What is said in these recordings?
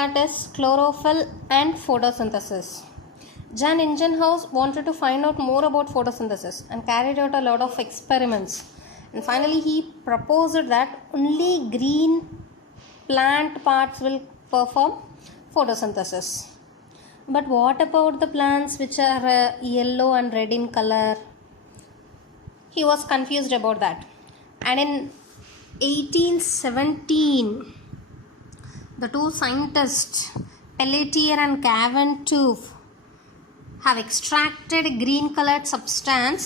That is chlorophyll and photosynthesis. Jan Ingenhousz wanted to find out more about photosynthesis and carried out a lot of experiments. And finally, he proposed that only green plant parts will perform photosynthesis. But what about the plants which are yellow and red in color? He was confused about that. And in 1817, the two scientists Pelletier and Cavendish have extracted a green colored substance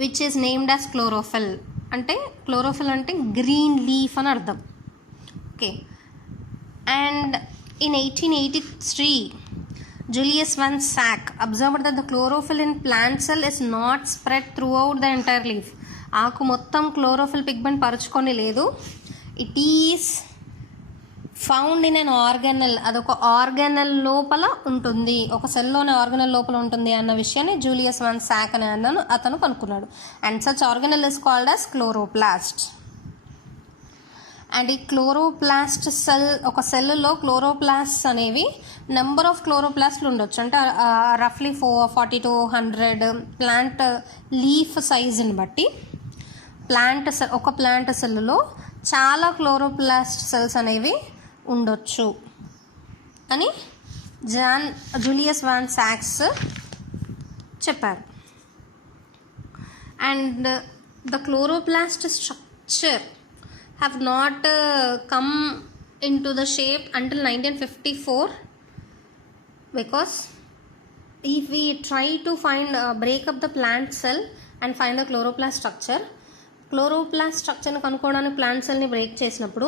which is named as chlorophyll. Ante chlorophyll ante green leaf అని అర్థం. Okay. And in 1883, Julius Van Schack observed that the chlorophyll in plant cell is not spread throughout the entire leaf. ఆకు మొత్తం chlorophyll pigment పరుచుకొని లేదు. It is found in an organelle. అదొక organelle లోపల ఉంటుంది, ఒక సెల్లోని ఆర్గానల్ లోపల ఉంటుంది అన్న విషయాన్ని జూలియస్ వాన్ శాక్ అనే అతను కనుక్కున్నాడు. And such organelle is called as chloroplast. And ఈ క్లోరోప్లాస్ట్ సెల్, ఒక సెల్లో క్లోరోప్లాస్ట్ అనేవి నెంబర్ ఆఫ్ క్లోరోప్లాస్ట్లు ఉండొచ్చు. అంటే రఫ్లీ 40 to 100 ప్లాంట్ లీఫ్ సైజుని బట్టి ఒక ప్లాంట్ సెల్లో చాలా క్లోరోప్లాస్ట్ సెల్స్ అనేవి ఉండొచ్చు అని జూలియస్ వాన్ శాక్స్ చెప్పారు. And the chloroplast structure have not come into the shape until 1954, because if we try to break up the plant cell and find the chloroplast structure ని కనుక్కోవడానికి ప్లాంట్ సెల్ని break చేసినప్పుడు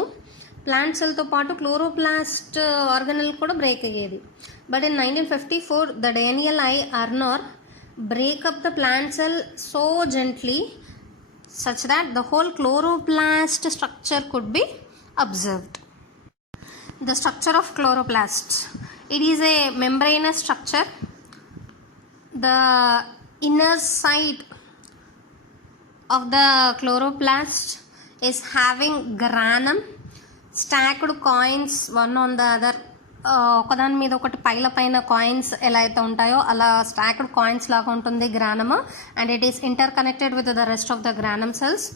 plant సెల్తో పాటు chloroplast organelle కూడా break అయ్యేది. But in 1954 the Daniel I Arnon break up the plant cell so gently such that the whole chloroplast structure could be observed. The structure of chloroplast. It is a membranous structure. The inner side of the chloroplast is having granum, stacked coins one on the other. ఒకదాని మీద ఒకటి పైన కాయిన్స్ ఎలా అయితే ఉంటాయో అలా stacked coins లాగా ఉంటుంది granum. And it is interconnected with the rest of the granum cells.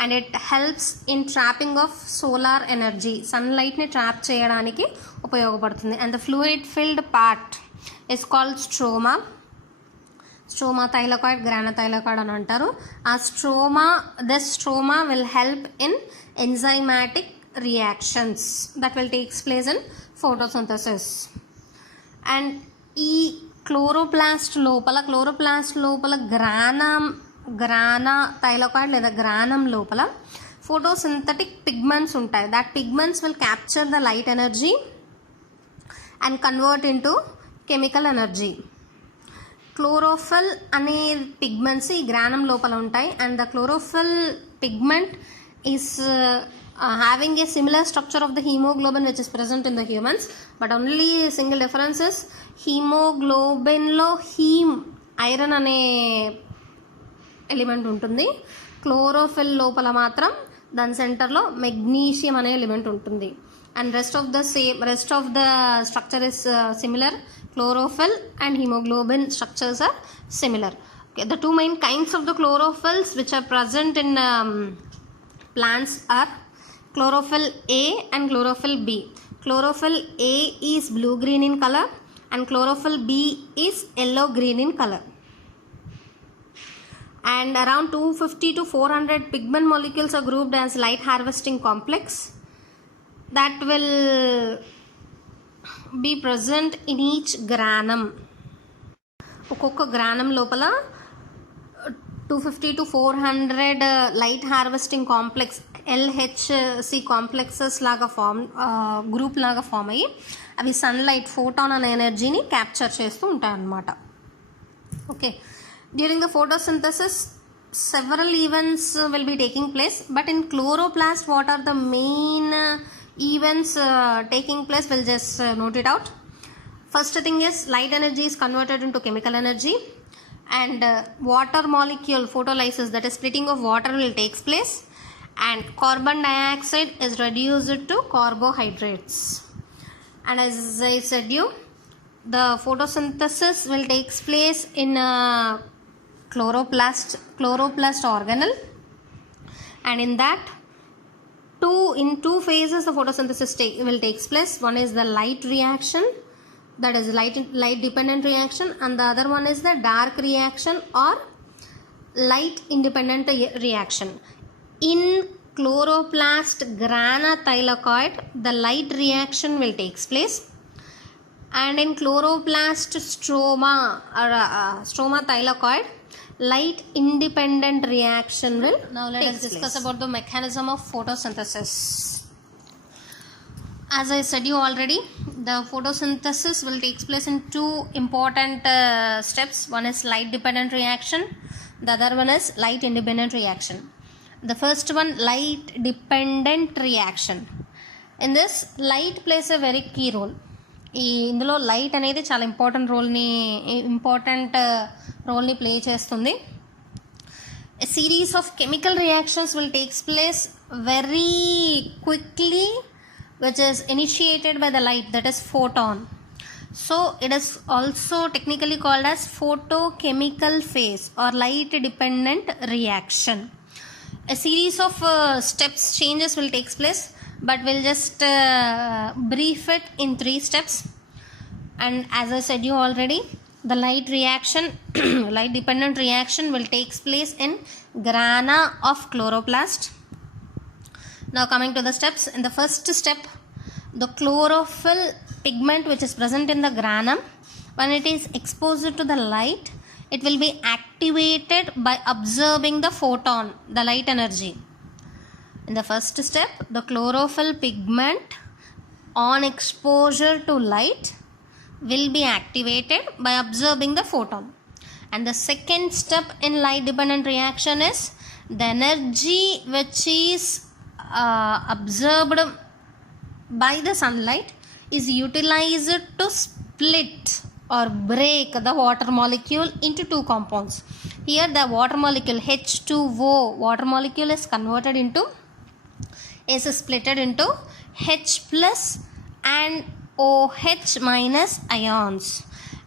And it helps in trapping of solar energy, సన్లైట్ని ట్రాప్ చేయడానికి ఉపయోగపడుతుంది. And the fluid filled part is called stroma. Stroma thylakoid, grana thylakoid అని అంటారు. ఆ stroma will help in enzymatic reactions that will takes place in photosynthesis. And ఈ chloroplast లోపల grana thylakoid లేదా granum లోపల ఫోటోసింథటిక్ పిగ్మెంట్స్ ఉంటాయి. That pigments will capture the light energy and convert into chemical energy. Chlorophyll అనే పిగ్మెంట్స్ ఈ గ్రానం లోపల ఉంటాయి. And the chlorophyll pigment is having a similar structure of the hemoglobin which is present in the humans, but only single difference is hemoglobin lo heme iron ane element ఉంటుంది. క్లోరోఫిల్ లోపల మాత్రం దాని సెంటర్లో మెగ్నీషియం అనే ఎలిమెంట్ ఉంటుంది. And rest of the structure is similar. Chlorophyll and hemoglobin structures are similar. Okay, the two main kinds of the chlorophylls which are present in plants are chlorophyll A and chlorophyll B. Chlorophyll A is blue green in color and chlorophyll B is yellow green in color. And around 250 to 400 pigment molecules are grouped as light harvesting complex that will be present in each granum. ఒక్కొక్క గ్రానం లోపల 250 to 400 light harvesting complex LHC complexes లాగా గ్రూప్ లాగా ఫామ్ అయ్యి అవి sunlight photon అనే ఎనర్జీని క్యాప్చర్ చేస్తూ ఉంటాయన్నమాట. Okay, during the photosynthesis several events will be taking place, but in chloroplast what are the main events taking place? We'll just note it out. First thing is light energy is converted into chemical energy, and water molecule photolysis, that is splitting of water, will take place, and carbon dioxide is reduced to carbohydrates. And as I said you, the photosynthesis will take place in a chloroplast organelle, and in that in two phases the photosynthesis will take place. One is the light reaction, that is light dependent reaction, and the other one is the dark reaction or light independent reaction. In chloroplast grana thylakoid, the light reaction will take place, and in chloroplast stroma thylakoid, light independent reaction will. Now let us discuss about the mechanism of photosynthesis. As I said you already, the photosynthesis will take place in two important steps. One is light dependent reaction, the other one is light independent reaction. The first one, light dependent reaction. In this, light plays a very key role. ఇందులో లైట్ అనేది చాలా ఇంపార్టెంట్ రోల్ని ప్లే చేస్తుంది. A series of chemical reactions will take place very quickly, which is initiated by the light, that is photon. So it is also technically called as photochemical phase or light dependent reaction. A series of changes will take place, but we'll just brief it in 3 steps. And as I said you already, the light reaction light dependent reaction will take place in grana of chloroplast. Now coming to the steps, in the first step, the chlorophyll pigment which is present in the granum, when it is exposed to the light, it will be activated by absorbing the photon, the light energy. In the first step, the chlorophyll pigment on exposure to light will be activated by absorbing the photon. And the second step in light dependent reaction is the energy which is absorbed by the sunlight is utilized to split or break the water molecule into 2 compounds. Here the water molecule H2O water molecule is converted into, is splitted into H plus and OH minus ions,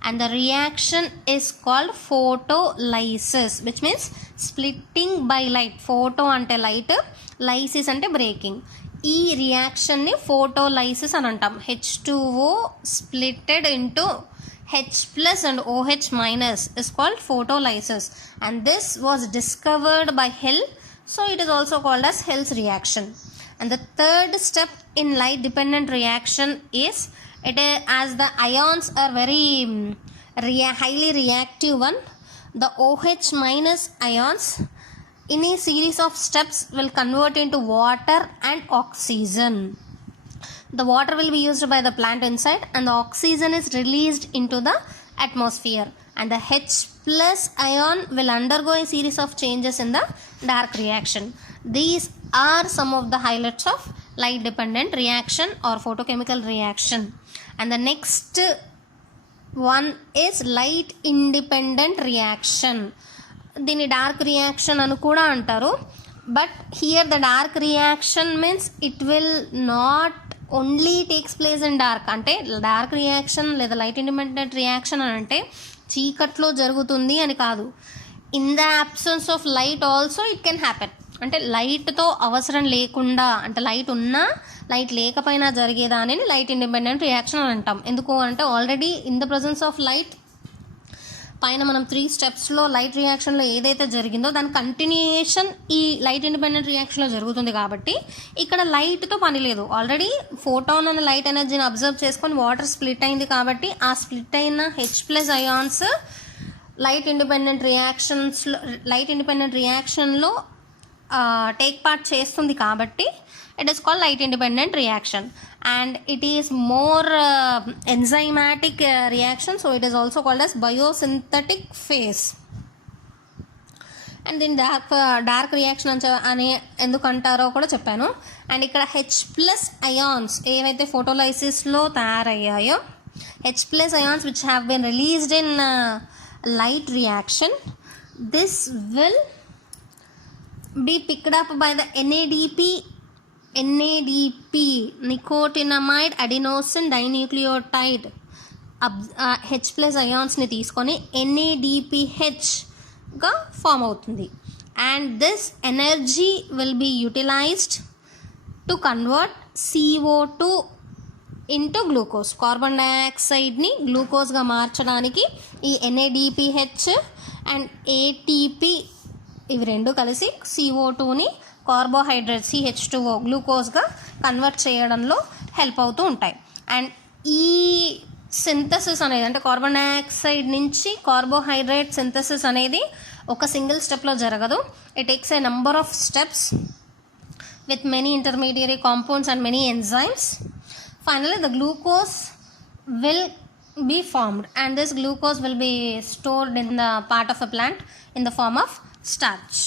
and the reaction is called photolysis, which means splitting by light. Photo ante light, lysis ante breaking. ఈ రియాక్షన్ ని ఫోటోలైసిస్ అని అంటాం. H2O splitted into H plus and OH minus is called photolysis, and this was discovered by Hell, so it is also called as Hell's reaction. And the third step in light dependent reaction is, as the ions are very highly reactive one, the OH minus ions in a series of steps will convert into water and oxygen. The water will be used by the plant inside, and the oxygen is released into the atmosphere, and the H plus ion will undergo a series of changes in the dark reaction. These are some of the highlights of light dependent reaction or photochemical reaction. And the next one is light independent reaction. దీన్ని dark reaction అని కూడా అంటారు. But here the dark reaction means it will not only takes place in dark. అంటే dark reaction లేదా light independent reaction అని అంటే చీకట్లో జరుగుతుంది అని కాదు. In the absence of light also it can happen. అంటే లైట్తో అవసరం లేకుండా, అంటే లైట్ ఉన్నా లైట్ లేకపోయినా జరిగేదానిని లైట్ ఇండిపెండెంట్ రియాక్షన్ అని అంటాం. ఎందుకు అంటే already in the presence of light పైన మనం 3 స్టెప్స్లో లైట్ రియాక్షన్లో ఏదైతే జరిగిందో దాని కంటిన్యూయేషన్ ఈ లైట్ ఇండిపెండెంట్ రియాక్షన్లో జరుగుతుంది. కాబట్టి ఇక్కడ లైట్తో పని లేదు. ఆల్రెడీ ఫోటాన్ అనే లైట్ ఎనర్జీని అబ్జర్వ్ చేసుకొని వాటర్ స్ప్లిట్ అయింది కాబట్టి ఆ స్ప్లిట్ అయిన H plus ions light independent రియాక్షన్లో టేక్ పార్ట్ చేస్తుంది. కాబట్టి it is called light independent reaction, and it is more enzymatic reaction, so it is also called as biosynthetic phase. And then dark reaction అని ఎందుకు అంటారో కూడా చెప్పాను. అండ్ ఇక్కడ H plus ions ఏవైతే ఫోటోలైసిస్లో తయారయ్యాయో, H plus ions which have been released in light reaction, this will be picked up by the NADP NADP, nicotinamide adenosine dinucleotide H plus అయాన్స్ని తీసుకొని NADPHగా ఫామ్ అవుతుంది. And this energy will be utilised to convert CO2 into glucose. Carbon డైఆక్సైడ్ని గ్లూకోజ్గా మార్చడానికి ఈ NADPH and ATP ఇవి రెండు కలిసి CO2ని కార్బోహైడ్రేట్ CH2O గ్లూకోజ్గా కన్వర్ట్ చేయడంలో హెల్ప్ అవుతూ ఉంటాయి. అండ్ ఈ సింథసిస్ అనేది అంటే కార్బన్ డైఆక్సైడ్ నుంచి కార్బోహైడ్రేట్ సింథసిస్ అనేది ఒక సింగిల్ స్టెప్లో జరగదు. It takes a number of steps with many intermediary compounds and many enzymes. Finally, the glucose will be formed, and this glucose will be stored in the part of a plant in the form of starch.